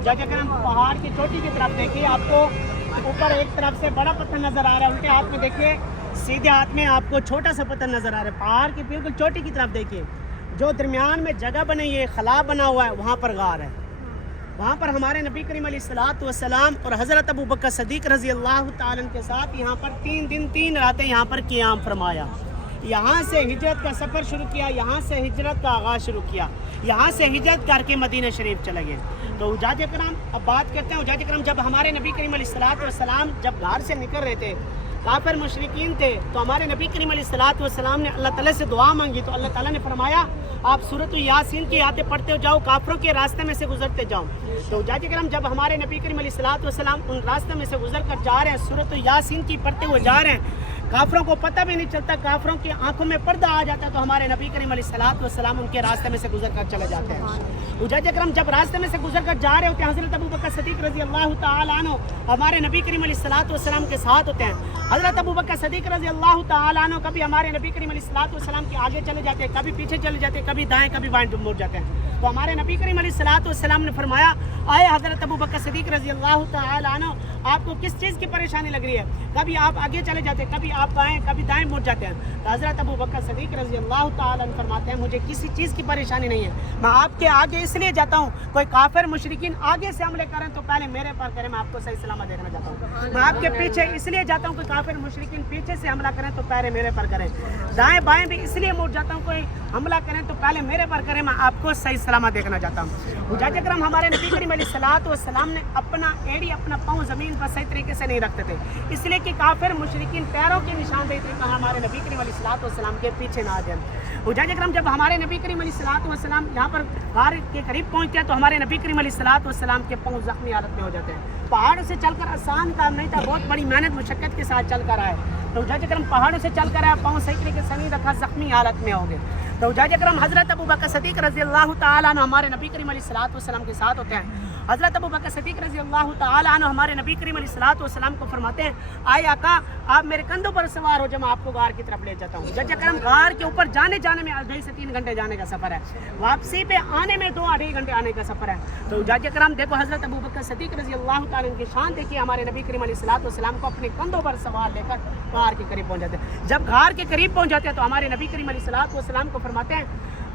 तो जज अगर हम पहाड़ की चोटी की तरफ देखिए, आपको ऊपर एक तरफ से बड़ा पत्थर नजर आ रहा है, उल्टे हाथ में देखिए सीधे हाथ में आपको छोटा सा पत्थर नजर आ रहा है। पहाड़ की बिल्कुल चोटी की तरफ देखिए, जो दरमियान में जगह बनी है, खला बना हुआ है, वहाँ पर गार है। वहाँ पर हमारे नबी करीम अलैहिस्सलातु वस्सलाम और हज़रत अबू बकर सदीक़ रज़ी अल्लाह ताला के साथ यहाँ पर 3 दिन 3 रातें यहाँ पर क़ियाम फरमाया। यहाँ से हिजरत का सफ़र शुरू किया, यहाँ से हिजरत का आगाज़ शुरू किया, यहाँ से हिजरत करके मदीना शरीफ चले गए। तो हुज्जाज इकराम, अब बात करते हैं हुज्जाज इकराम, जब हमारे नबी करीम अलैहिस्सलातु वस्सलाम जब घर से निकल रहे थे, काफिर मुशरिकीन थे, तो हमारे नबी करीम अलैहिस्सलातु वस्सलाम ने अल्लाह ताला से दुआ मांगी, तो अल्लाह ताला ने फरमाया आप सूरत यासीन की आयतें पढ़ते जाओ, काफिरों के रास्ते में से गुजरते जाओ। तो हुज्जाज इकराम, जब हमारे नबी करीम अलैहिस्सलातु वस्सलाम उन रास्ते में से गुजर कर जा रहे हैं, सूरत यासीन की पढ़ते हुए जा रहे हैं, काफिरों को पता भी नहीं चलता, काफिरों की आंखों में पर्दा आ जाता है, तो हमारे नबी करीम अलैहिस्सलातु वस्सलाम उनके रास्ते में से गुजर कर चले जाते हैं। हुज्जाज इकराम जब रास्ते में से गुजर कर जा रहे होते हैं, हज़रत अबू बकर सदीक़ रज़ी अल्लाह ताला अन्हु हमारे नबी करीम अलैहिस्सलातु वस्सलाम के साथ होते हैं। हज़रत अबू बकर सदीक़ रज़ी अल्लाह ताला अन्हु कभी हमारे नबी करीम अलैहिस्सलातु वस्सलाम के आगे चले जाते हैं, कभी पीछे चले जाते हैं, कभी दाएं कभी बाएं मुड़ जाते हैं। तो हमारे नबी करीम अलैहिस्सलातु वस्सलाम ने फरमाया, आए हज़रत अबू बकर सदीक़ रज़ी अल्लाह ताला अन्हु, आपको किस चीज़ की परेशानी लग रही है? कभी आप आगे चले जाते हैं, कभी आप बाएं कभी दाएं मुड़ जाते हैं। तो हज़रत अबू बकर सदीक़ रज़ी अल्लाह ताला अन्हु फरमाते हैं, मुझे किसी चीज़ की परेशानी नहीं है, मैं आपके आगे इसलिए जाता हूँ, कोई काफिर मुशरिकीन आगे से हमले करें तो पहले मेरे पर करें, मैं आपको सही सलामत देखना चाहता हूँ। मैं आपके पीछे इसलिए जाता हूँ, कोई काफिर मुशरिकीन पीछे से हमला करें तो पहले मेरे पर करें, दाएं बाएं भी इसलिए मुड़ जाता हूँ, कोई हमला करें तो पहले मेरे पर करें, मैं आपको सही सलामत देखना चाहता हूँ। हुज्जाज इकराम, हमारे नबी करीम अलैहिस्सलातु वस्सलाम ने अपना एड़ी, अपना पाँव ज़मीन पर सही तरीके से नहीं रखते थे, इसलिए कि काफिर मुशरिकीन पैरों की निशानदेही तरीका हमारे नबी करीम अलैहिस्सलातु वस्सलाम के पीछे ना आ जाए। हुज्जाज इकराम, जब हमारे नबी करीम अलैहिस्सलातु वस्सलाम यहाँ पर गार के करीब पहुँचते हैं, तो हमारे नबी करीम अलैहिस्सलातु वस्सलाम के पाँव ज़ख्मी हालत में हो जाते हैं। पहाड़ों से चलकर आसान काम नहीं था, बहुत बड़ी मेहनत मुशक्क़त के साथ चल कर आए। तो हुज्जाज इकराम पहाड़ों से चल कर आए, पाँव सही तरीके से नहीं रखा, ज़ख्मी हालत में हो गए। तो हुज्जाज इकराम, हज़रत अबू बकर सदीक़ रज़ी अल्लाह ताला अन्हु हमारे नबी करीम अलैहिस्सलातु वस्सलाम के साथ होते हैं। हज़रत अबू बकर सदीक़ रज़ी अल्लाह ताला अन्हु हमारे नबी करीम अलैहिस्सलातु वस्सलाम को फरमाते हैं, आए आका, आप मेरे कंधों पर सवार हो जाओ, मैं आपको गार की तरफ ले जाता हूँ। हुज्जाज इकराम, गार के ऊपर जाने में 2.5 से 3 घंटे जाने का सफ़र है, वापसी पे आने में 2-2.5 घंटे आने का सफ़र है। तो हुज्जाज इकराम देखो, हज़रत अबू बकर सदीक़ रज़ी अल्लाह ताला अन्हु की शान देखिए, हमारे नबी करीम अलैहिस्सलातु वस्सलाम को अपने कंधों पर सवार लेकर गार के करीब पहुँच जाते हैं। जब गार के करीब पहुँच जाते हैं, तो हमारे नबी करीम अलैहिस्सलातु वस्सलाम को फरमाते हैं,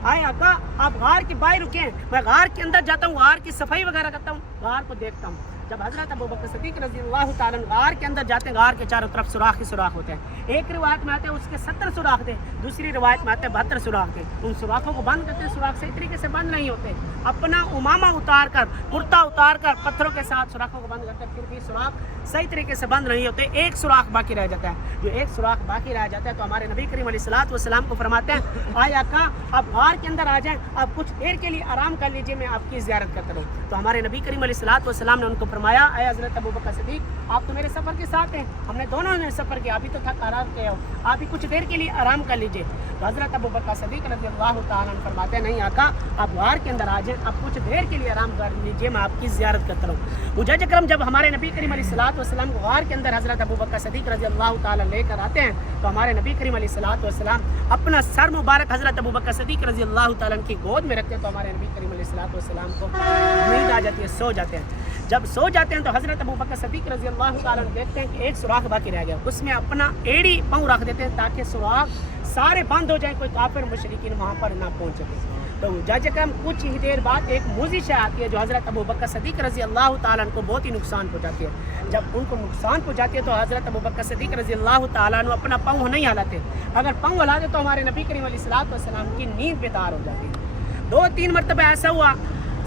आए आका, आप गार के बाहर रुके, मैं गार के अंदर जाता हूँ, गार की सफाई वगैरह करता हूँ, गार को देखता हूँ। जब हज़रत अबू बकर सदीक़ रज़ी अल्लाह ताला अन्हु गार के अंदर जाते हैं, गार के चारों तरफ सुराख ही सुराख होते हैं। एक रिवायत में आते हैं उसके 70 सुराख थे, दूसरी रिवायत में आते हैं 72 सुराख थे। उन सुराखों को बंद करते हैं, सुराख सही तरीके से बंद नहीं होते, अपना उमामा उतार कर, कुर्ता उतार कर पत्थरों के साथ सुराखों को बंद करते हैं, फिर भी सुराख सही तरीके से बंद नहीं होते, एक सुराख बाकी रह जाता है। जो एक सुराख बाकी रह जाता है, तो हमारे नबी करीम अलैहिस्सलातु वस्सलाम को फरमाते हैं, आए आका, आप गार के अंदर आ जाएं, आप कुछ देर के लिए आराम कर लीजिए, मैं आपकी ज़ियारत करता रहूँ। तो हमारे नबी करीम अलैहिस्सलातु वस्सलाम ने उनको फरमाया, आए हज़रत अबू बकर सदीक़, आप तो मेरे सफ़र के साथ हैं, हमने दोनों ने सफ़र किया, अभी तो थक आराम किया हो, आप भी कुछ देर के लिए आराम कर लीजिए। तो हज़रत अबू बकर सदीक़ रज़ी अल्लाह ताला अन्हु फरमाते हैं, नहीं आका, आप गार के अंदर आ जाएं, आप कुछ देर के लिए आराम कर लीजिए, मैं आपकी ज़ियारत करता रहूँ। हुज्जाज इकराम, जब हमारे नबी करीम अलैहिस्सलातु वस्सलाम को गार के अंदर हज़रत अबू बकर सदीक़ रज़ी अल्लाह ताला लेकर आते हैं, तो हमारे नबी करीम अलैहिस्सलातु वस्सलाम अपना सर मुबारक हज़रत अबू बकर सदीक़ रज़ी अल्लाह ताला की गोद में रखते हैं। तो हमारे नबी करीम अलैहिस्सलातु वस्सलाम को नींद आ जाती है, सो जाते हैं। जब सो जाते हैं, तो हज़रत अबू बकर सदीक़ रज़ी अल्लाह ताला देखते हैं कि एक सुराख बाकी रह गया, उसमें अपना एड़ी पाँव रख देते हैं, ताकि सुराख सारे बंद हो जाए, कोई काफिर मुशरिकीन वहाँ पर ना पहुँच सके। तो हुज्जाज इकराम, कुछ ही देर बाद एक मूजिज़ा आती है, जो हज़रत अबू बकर सदीक़ रज़ी अल्लाह ताला को बहुत ही नुकसान पहुँचाती है। जब उनको नुकसान पहुँचाती है, तो हज़रत अबू बकर सदीक़ रज़ी अल्लाह ताला अपना पाँव नहीं हिलाते, अगर पाँव हिलाते तो हमारे नबी करीम अलैहिस्सलातु वस्सलाम की नींद बेदार हो जाती है। 2-3 मरतबा ऐसा हुआ,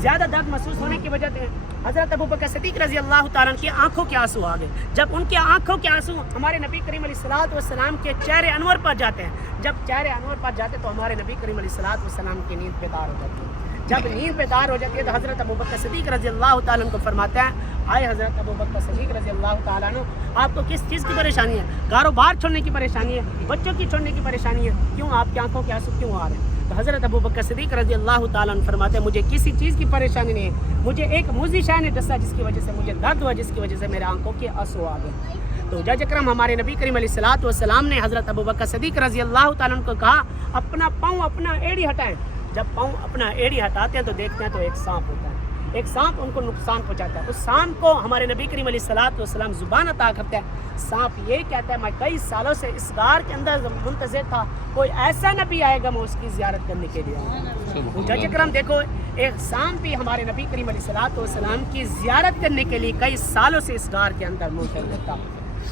ज़्यादा दर्द महसूस होने की वजह से हज़रत अबू बकर सदीक़ रज़ी अल्लाह ताला की आंखों के आंसू आ गए। जब उनके आंखों के आंसू हमारे नबी करीम अलैहिस्सलातु वस्सलाम के चेहरे अनवर पर जाते हैं, जब चेहरे अनवर पर जाते तो हमारे नबी करीम अलैहिस्सलातु वस्सलाम की नींद बेदार हो जाती है। जब नींद बेदार हो जाती है, तो हज़रत अबू बकर सदीक़ रज़ी अल्लाह ताला को फरमाता है, आए हज़रत अबू बकर सदीक़ रज़ी अल्लाह ताला अन्हु, आपको किस चीज़ की परेशानी है? कारोबार छोड़ने की परेशानी है, बच्चों की छोड़ने की परेशानी है, क्यों आपकी आंखों के आंसू क्यों आ रहे हैं? तो हज़रत अबू बकर सदीक़ रज़ी अल्लाह ताला अन्हु फरमाते हैं, मुझे किसी चीज़ की परेशानी नहीं है, मुझे एक मूजिज़ा ने दसा जिसकी वजह से मुझे दर्द हुआ, जिसकी वजह से मेरे आंखों के आंसू आ गए। तो हुज्जाज इकराम, हमारे नबी करीम अलैहिस्सलातु वस्सलाम ने हज़रत अबू बकर सदीक़ रज़ी अल्लाह ताला अन्हु को कहा, अपना पाँव, अपना एड़ी हटाएं। जब पाँव अपना एड़ी हटाते हैं, तो देखते हैं तो एक सांप होता है। ایک سانپ ان کو نقصان پہنچاتا ہے، اس سانپ کو ہمارے نبی کریم علیہ الصلوۃ والسلام زبان عطا کرتے ہیں۔ سانپ یہ کہتا ہے میں کئی سالوں سے اس غار کے اندر منتظر تھا، کوئی ایسا نبی آئے گا میں اس کی زیارت کرنے کے لیے۔ حجاج کرام دیکھو، ایک سانپ بھی ہمارے نبی کریم علیہ الصلوۃ والسلام کی زیارت کرنے کے لیے کئی سالوں سے اس غار کے اندر منتظر تھا۔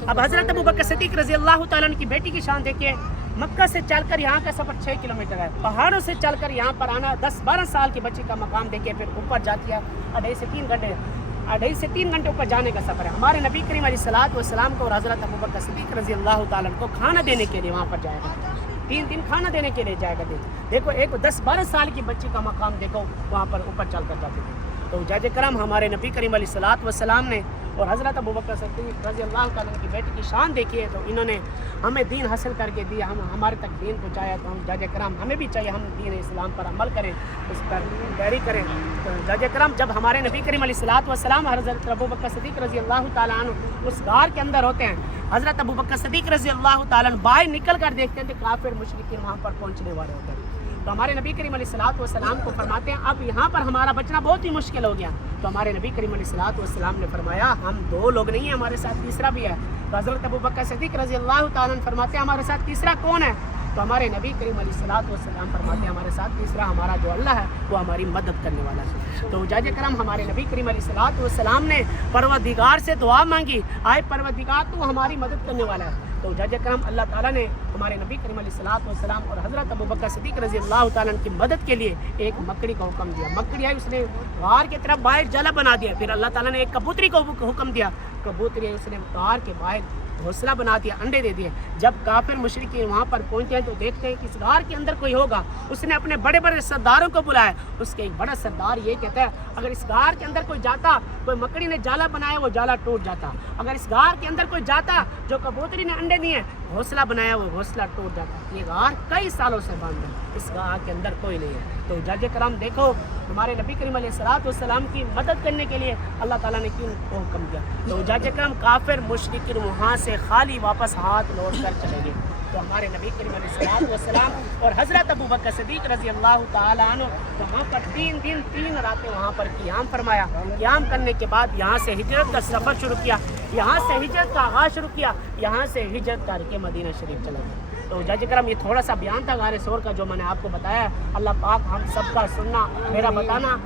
اب حضرت ابوبکر صدیق رضی اللہ تعالیٰ عنہ کی بیٹی کی شان دیکھیے، مکہ سے چل کر یہاں کا سفر 6 کلومیٹر ہے، پہاڑوں سے چل کر یہاں پر آنا 10-12 سال کی بچی کا مقام دیکھیے، پھر اوپر جاتی ہے 2.5 سے 3 گھنٹے اوپر جانے کا سفر ہے۔ ہمارے نبی کریم علیہ الصلوۃ والسلام کو اور حضرت ابوبکر صدیق رضی اللہ تعالیٰ عنہ کو کھانا دینے کے لیے وہاں پر جائے گا، 3 دن کھانا دینے کے لیے جائے گا۔ دیکھو ایک 10-12 سال کی بچی کا مقام دیکھو، وہاں پر اوپر چل کر جاتے تھے۔ تو حجاج کرام ہمارے نبی کریم علیہ الصلوۃ والسلام نے اور حضرت ابوبکر صدیق رضی اللہ تعالیٰ عنہ کی بیٹی کی شان دیکھیے، تو انہوں نے ہمیں دین حاصل کر کے دیا، ہمارے تک دین پہنچایا۔ تو ہم حجاج کرام ہمیں بھی چاہیے ہم دین اسلام پر عمل کریں، اس پر پیروی کریں۔ تو حجاج کرام جب ہمارے نبی کریم علیہ الصلوۃ والسلام حضرت ابوبکر صدیق رضی اللہ تعالیٰ عنہ اس غار کے اندر ہوتے ہیں، حضرت ابوبکر صدیق رضی اللہ تعالیٰ عنہ باہر نکل کر دیکھتے ہیں کہ کافر مشرکین وہاں پر پہنچنے والے ہوتے ہیں۔ تو ہمارے نبی کریم علیہ الصلوۃ والسلام کو فرماتے ہیں اب یہاں پر ہمارا بچنا بہت ہی مشکل ہو گیا۔ تو ہمارے نبی کریم علیہ الصلوۃ والسلام نے فرمایا ہم 2 لوگ نہیں ہیں، ہمارے ساتھ تیسرا بھی ہے۔ تو حضرت ابوبکر صدیق رضی اللہ تعالیٰ عنہ فرماتے ہیں ہمارے ساتھ تیسرا کون ہے؟ تو ہمارے نبی کریم علیہ الصلوۃ والسلام فرماتے ہیں ہمارے ساتھ تیسرا ہمارا جو اللہ ہے وہ ہماری مدد کرنے والا ہے۔ تو حجاج کرام ہمارے نبی کریم علیہ الصلوۃ والسلام نے پروردگار سے دعا مانگی، آئے پروردگار تو ہماری مدد کرنے والا ہے۔ تو حجاج کرام اللہ تعالیٰ نے ہمارے نبی کریم علیہ الصلوۃ والسلام اور حضرت ابوبکر صدیق رضی اللہ تعالیٰ عنہ کی مدد کے لیے ایک مکڑی کا حکم دیا۔ مکڑی ہے اس نے غار کی طرف باہر جلا بنا دیا، پھر اللہ تعالیٰ نے ایک کبوتری کو حکم دیا، کبوتری اس نے غار کے باہر گھونسلہ بنا دیا، انڈے دے دیے۔ جب کافر مشرکین وہاں پر پہنچتے ہیں تو دیکھتے ہیں کہ اس غار کے اندر کوئی ہوگا، اس نے اپنے بڑے بڑے سرداروں کو بلایا۔ اس کے ایک بڑا سردار یہ کہتا ہے اگر اس غار کے اندر کوئی جاتا، کوئی مکڑی نے جالا بنایا وہ جالا ٹوٹ جاتا، اگر اس غار کے اندر کوئی جاتا جو کبوتری نے انڈے دیے گھونسلہ بنایا وہ گھونسلہ ٹوٹ جاتا۔ یہ غار کئی سالوں سے بند ہے، اس غار کے اندر کوئی نہیں ہے۔ تو حجاج کرام دیکھو ہمارے نبی کریم علیہ الصلوۃ والسلام کی مدد کرنے کے لیے اللہ تعالیٰ نے کیوں حکم دیا۔ تو حجاج کرام کافر مشرکین وہاں سے خالی واپس ہاتھ لوٹ کر چلے گئے۔ تو ہمارے نبی کریم علیہ الصلوۃ والسلام اور حضرت ابوبکر صدیق رضی اللہ تعالیٰ عنہ وہاں پر 3 دن 3 راتیں وہاں پر قیام فرمایا۔ قیام کرنے کے بعد یہاں سے ہجرت کا سفر شروع کیا، یہاں سے ہجرت کا آغاز شروع کیا، یہاں سے ہجرت کر کے مدینہ شریف چلا گیا۔ تو حجاج کرام یہ تھوڑا سا بیان تھا غار ثور کا جو میں نے آپ کو بتایا۔ اللہ پاک ہم سب کا سننا میرا بتانا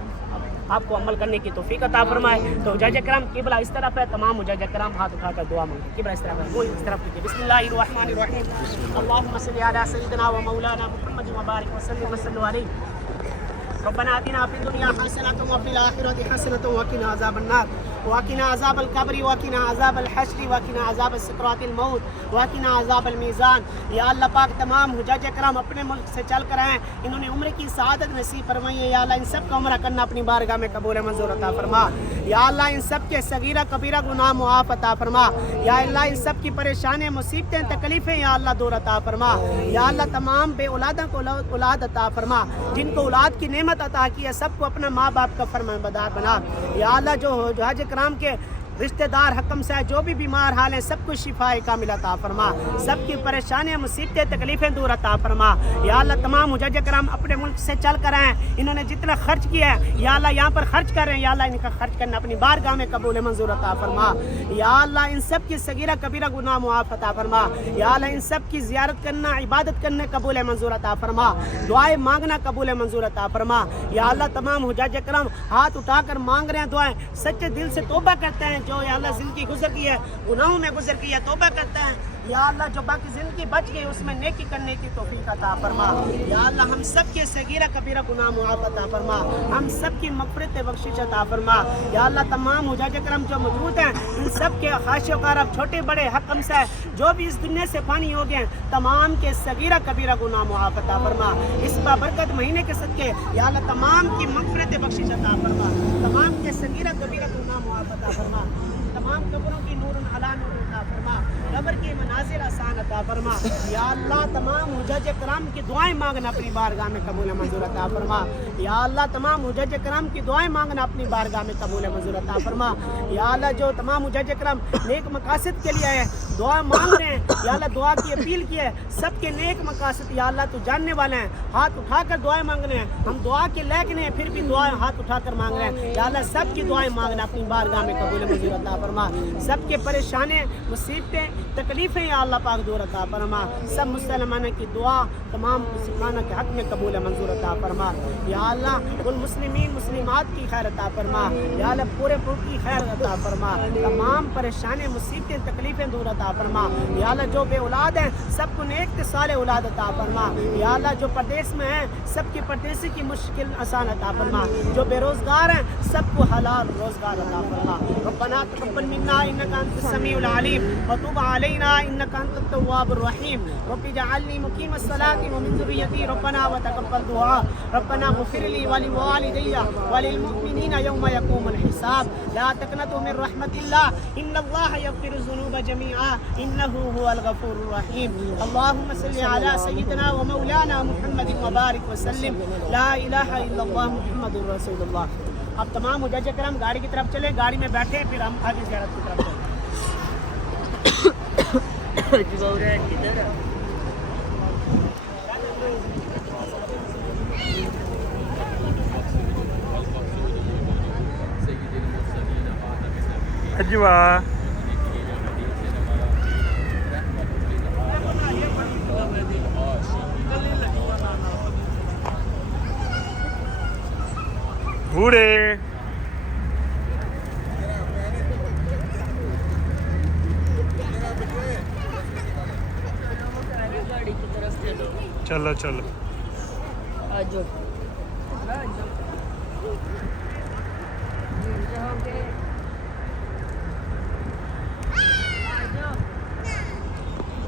آپ کو عمل کرنے کی توفیق عطا فرمائے۔ تو حجاج کرام قبلہ اس طرف ہے، تمام حجاج کرام ہاتھ اٹھا کر دعا مانگے۔ قبلہ اس طرف ہے، وہ اس طرف کیجیے۔ بسم اللہ الرحمن الرحیم، اللہم صلی علی سیدنا و مولانا محمد وبارک وسلم وسلم علیہ۔ ربنا آتنا فی الدنیا حسنۃ وفی الآخرۃ حسنۃ وقنا عذاب النار وقنا عذاب القبر وقنا عذاب الحشر وقنا عذاب سکرات الموت وقنا عذاب المیزان۔ یا اللہ پاک تمام حجاج کرام اپنے ملک سے چل کر آئے، انہوں نے عمرے کی سعادت نصیب فرمائی ہے۔ یا اللہ ان سب کا عمرہ کرنا اپنی بارگاہ میں قبول منظور عطا فرما۔ یا اللہ ان سب کے صغیرہ کبیرہ گناہ معاف عطا فرما۔ یا اللہ ان سب کی پریشانیاں مصیبتیں تکلیفیں یا اللہ دور عطا فرما۔ یا اللہ تمام بے اولادوں کو اولاد عطا فرما، جن کو اولاد کی نعمت عطا کی ہے سب کو اپنا ماں باپ کا فرمانبردار بنا۔ یا اللہ جو حجاج کرام کے رشتہ دار حکم سے جو بھی بیمار حال ہیں سب کو شفا کامل عطا فرما، سب کی پریشانیاں مصیبتیں تکلیفیں دور عطا فرما۔ یا اللہ تمام حجاج کرام اپنے ملک سے چل کر آئے، انہوں نے جتنا خرچ کیا ہے یا اللہ یہاں پر خرچ کر رہے ہیں، یا اللہ ان کا خرچ کرنا اپنی بارگاہ میں قبول منظور عطا فرما۔ یا اللہ ان سب کی صغیرہ کبیرہ گناہ معاف عطا فرما۔ یا اللہ ان سب کی زیارت کرنا عبادت کرنے قبول منظور عطا فرما، دعائیں مانگنا قبول منظور عطا فرما۔ یا اللہ تمام حجاج کرام ہاتھ اٹھا کر مانگ رہے ہیں دعائیں، سچے دل سے توبہ کرتے ہیں جو یا اللہ زندگی گزر گئی ہے گناہوں میں گزر گئی ہے توبہ کرتا ہے۔ یا اللہ جو باقی زندگی بچ گئی اس میں نیکی کرنے کی توفیق عطا فرما۔ یا اللہ ہم سب کے صغیرہ کبیرہ گناہ معاف عطا فرما، ہم سب کی مغفرت بخشش عطا فرما۔ یا اللہ تمام حجاج کرام جو موجود ہیں ان سب کے خواہش و کارب چھوٹے بڑے حق ہم سے جو بھی اس دنیا سے فانی ہو گئے تمام کے صغیرہ کبیرہ گناہ معاف عطا فرما۔ اس بابرکت مہینے کے صدقے یا اللہ تمام کی مغفرت بخشش عطا فرما، تمام کے صغیرہ کبیرہ گناہ معاف عطا فرما، تمام قبروں کی نور علی نور عطا فرما، قبر کی नाज़िल आसान अता फरमा। या अल्लाह तमाम हुज्जज कराम की दुआएं मांगना अपनी बारगाह में कबूल मंजूर अता फरमा। या अल्लाह तमाम हुज्जज कराम की दुआएं मांगना अपनी बारगाह में कबूल मंजूर अता फरमा। या अल्लाह जो तमाम हुज्जज कराम नेक मकासद के लिए आए दुआ मांग रहे हैं, या अल्लाह दुआ की अपील की है, सबके नेक मकासद या अल्लाह तू जानने वाले हैं, हाथ उठाकर दुआएं मांग रहे हैं, हम दुआ के लायक नहीं है फिर भी दुआएं हाथ उठाकर मांग रहे हैं। या अल्लाह सबकी दुआएं मांगना अपनी बारगाह में कबूल मंजूर अता फरमा। सबके परेशानी मुसीबतें तकलीफ़ें या अल्लाह पाक दूर अता फरमा। सब मुसलमानों की दुआ तमाम मुसलमानों के हक में कबूल मंजूर अता फरमा। या अल्लाह उन मुस्लिमीन मुस्लिमात की खैर अता फरमा। या अल्लाह पूरे की खैर अता फरमा। तमाम परेशानी मुसीबतें तकलीफ़ें दूर अता फरमा। या अल्लाह जो बे औलाद हैं सबको नेक साले औलाद अता फरमा। या अल्लाह जो परदेश में हैं सबकी परदेसी की मुश्किल आसान अता फरमा। जो बेरोज़गार हैं सबको हलाल रोज़गार अता फरमा। रब्बना तक़ब्बल मिन्ना इन्नका अंतस समीउल अलीम व तुब अलैना इन्नका अंतत तव्वाबुर रहीम। रब्बि जअलनी मुक़ीमस सलाति व मिन ज़ुर्रिय्यती रब्बना व तक़ब्बल दुआ। रब्बना इग़फ़िर ली व लिवालिदैया व लिलमुमिनीना यौम यक़ूमुल हिसाब। ला तक़नतू मिन रहमतिल्लाह इन्नल्लाह यग़फ़िरु ज़ुनूब जमीआ इन्नहु हुवल गफ़ूरुर रहीम। अल्लाहुम्मा सल्लि अला सय्यिदिना व मौलाना मुहम्मदिन व बारिक व सल्लिम। ला इलाहा इल्लल्लाह मुहम्मदुर रसूलुल्लाह। अब तमाम हुज्जज करम गाड़ी की तरफ चले, गाड़ी में बैठे फिर हम आगे ज़ियारत की तरफ चले। अजवा बूढ़े चलो चलो आजो